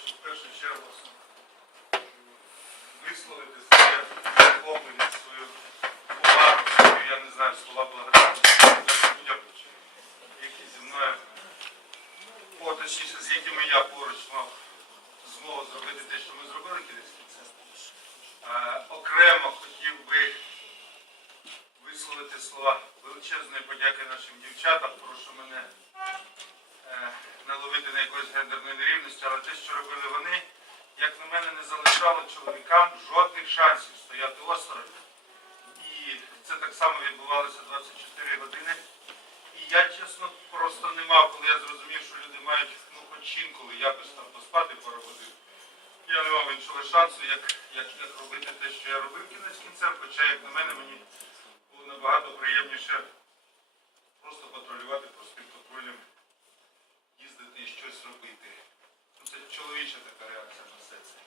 хочу в першу чергу висловити своє захоплення, свою увагу, свою, я не знаю, слова благодарності людям, які зі мною, о, точніше, з якими я поруч мав змогу зробити те, що ми зробили кінець кінцем. Е, Окремо хотів би висловити слова величезної подяки нашим дівчатам. Прошу мене наловити на якоїсь гендерної нерівності, але те, що робили вони, як на мене, не залишало чоловікам жодних шансів стояти осторонь. І це так само відбувалося 24 години. І я, чесно, просто не мав, коли я зрозумів, що люди мають ну, хоч якось там поспати годин. Я не мав іншого шансу, як, як, як робити те, що я робив кінець кінцем, хоча, як на мене, мені було набагато приємніше просто патрулювати простим патрулем, їздити і щось робити. Ну, Це чоловіча така реакція на все це.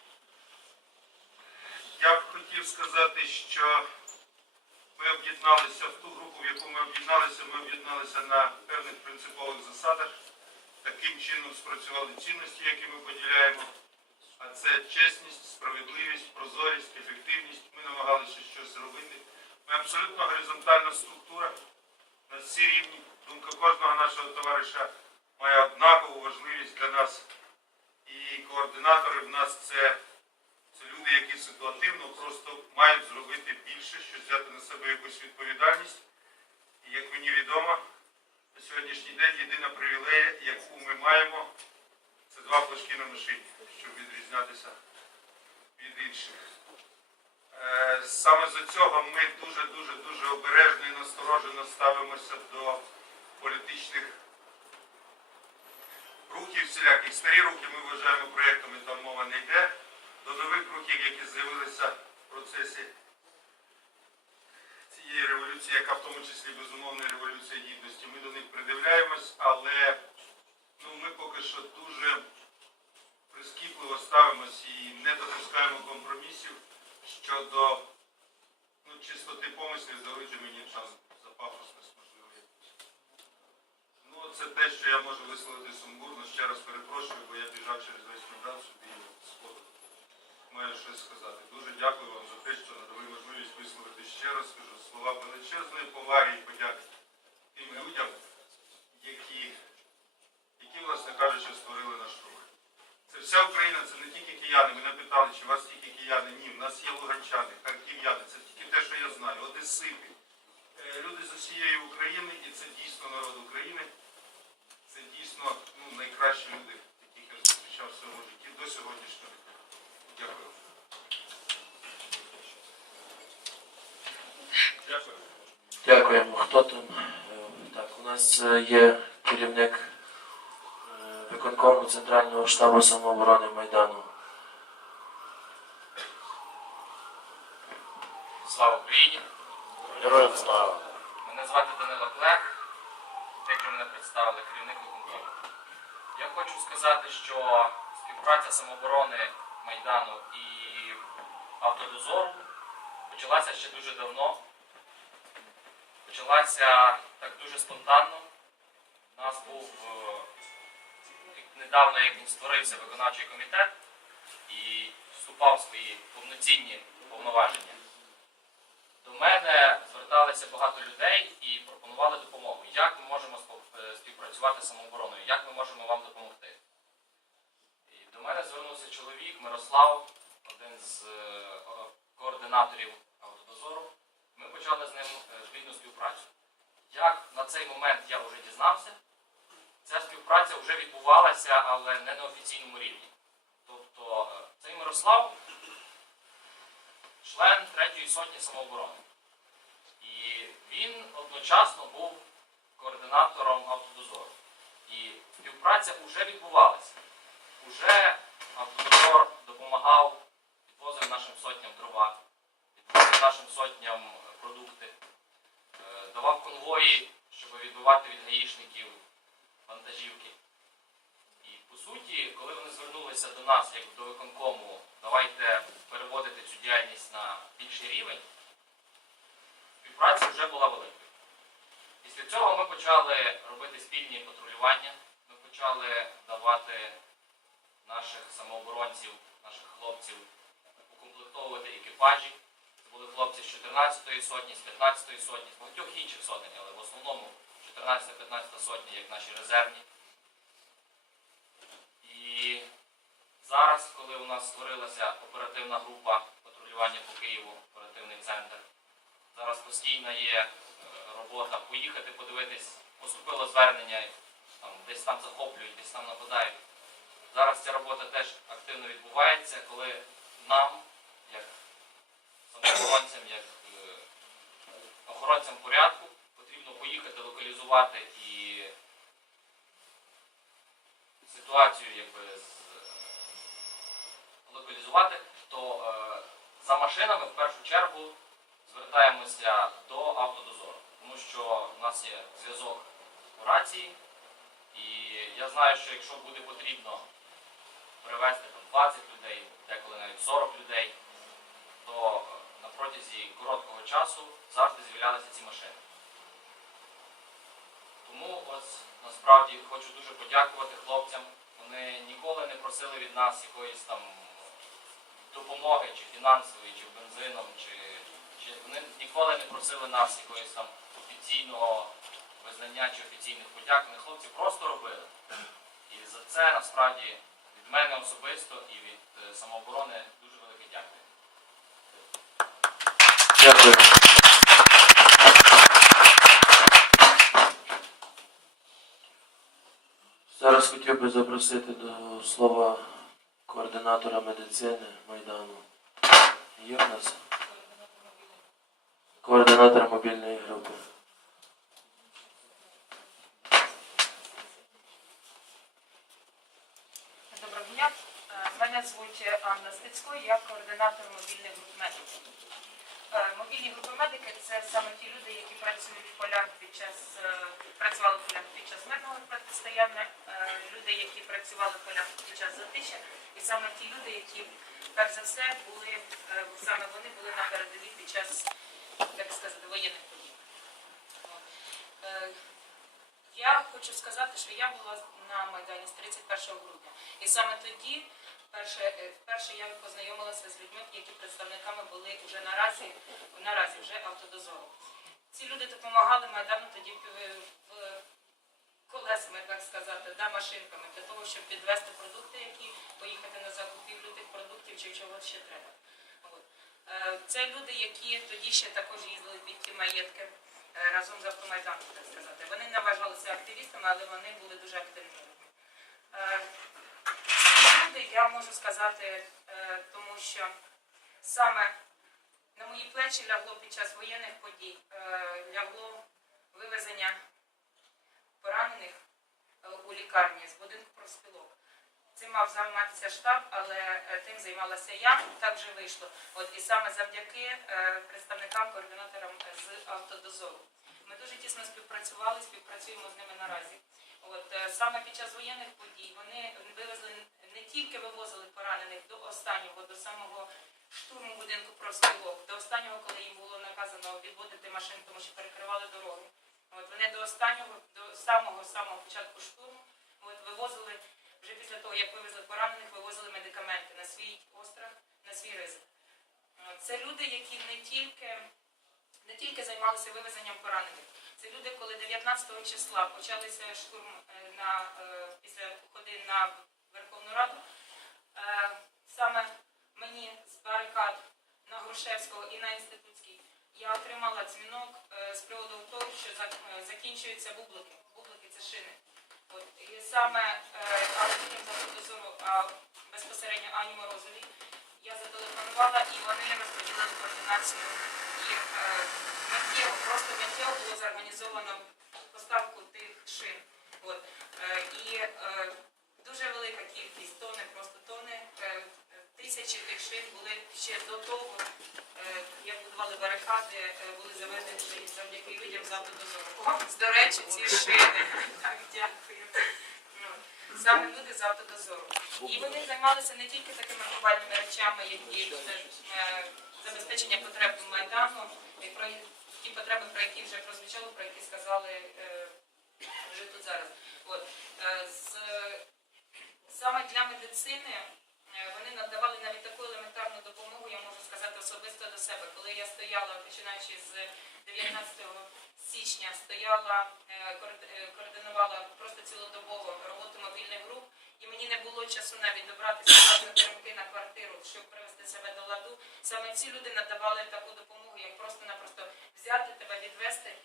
Я б хотів сказати, що ми об'єдналися в ту групу, в яку ми об'єдналися, ми об'єдналися на певних принципових засадах. Таким чином спрацювали цінності, які ми поділяємо. А це чесність, справедливість, прозорість, ефективність. Ми намагалися щось робити. Ми абсолютно горизонтальна структура. На всі рівні. Думка кожного нашого товариша має однакову важливість для нас. Координатори в нас це, це люди, які ситуативно просто мають зробити більше, щоб взяти на себе якусь відповідальність. І як мені відомо, на сьогоднішній день єдина привілея, яку ми маємо, це два флажки на машині, щоб відрізнятися від інших. Е, Саме з цього ми дуже, дуже, обережно і насторожено ставимося до політичних всіляких. Старі рухи ми вважаємо проєктами, там мова не йде. До нових рухів, які з'явилися в процесі цієї революції, яка в тому числі безумовна революція гідності, ми до них придивляємось, але ну, ми поки що дуже прискіпливо ставимось і не допускаємо компромісів щодо ну, чистоти помислів, залиджу мені час за пафосність можливо. якусь. Це те, що я можу висловити сумбурно. Ще раз перепрошую, бо я біжав через весь майдан собі сходу. Маю щось сказати. Дуже дякую вам за те, що надали можливість висловити ще раз скажу слова величезної поваги і подяки тим людям, які, які, власне кажучи, створили наш рух. Це вся Україна, це не тільки кияни. Мене питали, чи у вас тільки кияни. Ні, в нас є луганчани, харків'яни, це тільки те, що я знаю, одесити. Е, Люди з усієї України, і це дійсно народ України. Це дійсно ну, найкращі люди, яких я зустрічав в своєму житті до сьогоднішнього. дня. Дякую. Дякую. Дякуємо. Хто там? Так, у нас е, є керівник е, виконкому Центрального штабу самооборони Майдану. Слава Україні! Героям слава! Мене звати Данило Клек, як вже мене представили, керівник виконкому. Я хочу сказати, що співпраця самооборони Майдану і автодозору почалася ще дуже давно. Почалася так дуже спонтанно. У нас був е, недавно, як він створився виконавчий комітет і вступав в свої повноцінні повноваження. До мене зверталися багато людей і пропонували допомогу. Як ми можемо е, співпрацювати з самообороною? Як ми можемо вам допомогти? До мене звернувся чоловік Мирослав, один з е, координаторів автодозору. Ми почали з ним е, плідну співпрацю. Як на цей момент я вже дізнався, ця співпраця вже відбувалася, але не на офіційному рівні. Тобто е, цей Мирослав член третьої сотні самооборони. І він одночасно був координатором автодозору. І співпраця вже відбувалася. Уже автодозор допомагав, підвозив нашим сотням дрова, підвозив нашим сотням продукти, е, давав конвої, щоб відбивати від гаїшників вантажівки. І по суті, коли вони звернулися до нас, як до виконкому, давайте переводити цю діяльність на більший рівень, співпраця вже була великою. Після цього ми почали робити спільні патрулювання, ми почали давати наших самооборонців, наших хлопців укомплектовувати екіпажі. Це були хлопці з 14-ї сотні, з 15-ї сотні, з багатьох інших сотень, але в основному 14-15 сотні, як наші резервні. І зараз, коли у нас створилася оперативна група патрулювання по Києву, оперативний центр, зараз постійно є е, робота поїхати, подивитись, поступило звернення, там, десь там захоплюють, десь там нападають. Зараз ця робота теж активно відбувається, коли нам, як самоохоронцям, як е, охоронцям порядку, потрібно поїхати локалізувати і ситуацію якби з локалізувати, то е, за машинами в першу чергу звертаємося до автодозору, тому що в нас є зв'язок у рації, і я знаю, що якщо буде потрібно привезти там 20 людей, деколи навіть 40 людей, то е, на протязі короткого часу завжди з'являлися ці машини. Тому ось насправді хочу дуже подякувати хлопцям. Вони ніколи не просили від нас якоїсь там допомоги, чи фінансової, чи бензином, чи, чи вони ніколи не просили нас якоїсь там офіційного визнання чи офіційних подяк. Вони хлопці просто робили. І за це насправді від мене особисто і від е, самооборони дуже велике дякую. Дякую. Зараз хотів би запросити до слова координатора медицини Майдану. Є в нас? Координатор мобільної групи. Доброго дня. Е, Мене Анна Стецько, я координатор мобільних груп медиків. Е, Мобільні групи медики це саме ті люди, які працюють в полях під час е, працювали в полях під час мирного протистояння, е, люди, які працювали в полях під час затища, і саме ті люди, які перш за все були саме вони були на передовій під час, так сказати, воєнних подій. Я хочу сказати, що я була на Майдані з 31 грудня. І саме тоді перше, е, вперше я познайомилася з людьми, які представниками були вже наразі, наразі вже автодозору. Ці люди допомагали Майдану тоді в колесами, так сказати, да, машинками, для того, щоб підвести продукти, які поїхати на закупівлю тих продуктів чи чого ще треба. Е, Це люди, які тоді ще також їздили під ті маєтки е, разом з автомайданом, так сказати. Вони не вважалися активістами, але вони були дуже активними люди, я можу сказати, е, тому що саме на мої плечі лягло під час воєнних подій, е, лягло вивезення поранених е, у лікарні з будинку профспілок. Цим мав займатися штаб, але тим займалася я. Так вже вийшло. От і саме завдяки представникам, координаторам з автодозору. Ми дуже тісно співпрацювали, співпрацюємо з ними наразі. От саме під час воєнних подій вони вивезли не тільки вивозили поранених до останнього, до самого штурму будинку профспілок, до останнього, коли їм було наказано відводити машин, тому що перекривали дороги. От вони до останнього, до самого самого початку штурму, от вивозили вже після того, як вивезли поранених, вивозили медикаменти на свій острах, на свій ризик. Це люди, які не тільки не тільки займалися вивезенням поранених. Це люди, коли 19 числа почалися штурм е, на е, після ходи на Верховну Раду. е, Саме мені з барикад на Грушевського і на інститутській я отримала дзвінок е, з приводу того, що е, закінчуються бублики. Бублики це шини. От і саме але за дозору, а безпосередньо Ані Морозовій я зателефонувала і вони розподілили координацію е, миттєво, просто миттєво було зорганізовано поставку тих шин. От. Е, і е, дуже велика кількість тони, просто тони, е, тисячі тих шин були ще до того, е, як будували барикади, е, були завезені завдяки людям з автодозору. Ось, до речі, ці шини. Так, дякую. Ну, Саме люди з автодозору. І вони займалися не тільки такими глобальними речами, які е, забезпечення потреб Майдану, про ті потреби, про які вже прозвучало, про які сказали вже тут зараз. От, з, саме для медицини вони надавали навіть таку елементарну допомогу, я можу сказати особисто до себе. Коли я стояла, починаючи з 19 січня, стояла, е, е, координувала просто цілодобово роботу мобільних груп, і мені не було часу навіть добратися на теремки на квартиру, щоб привести себе до ладу. Саме ці люди надавали таку допомогу, як просто-напросто взяти тебе, відвести,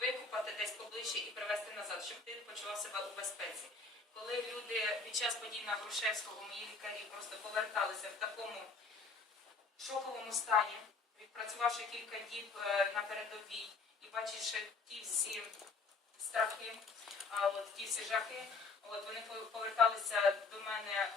викупати десь поближче і привезти назад, щоб ти почував себе у безпеці. Коли люди під час подій на Грушевського, мої лікарі просто поверталися в такому шоковому стані, відпрацювавши кілька діб е, на передовій і бачивши ті всі страхи, от ті всі жахи, вони поверталися до мене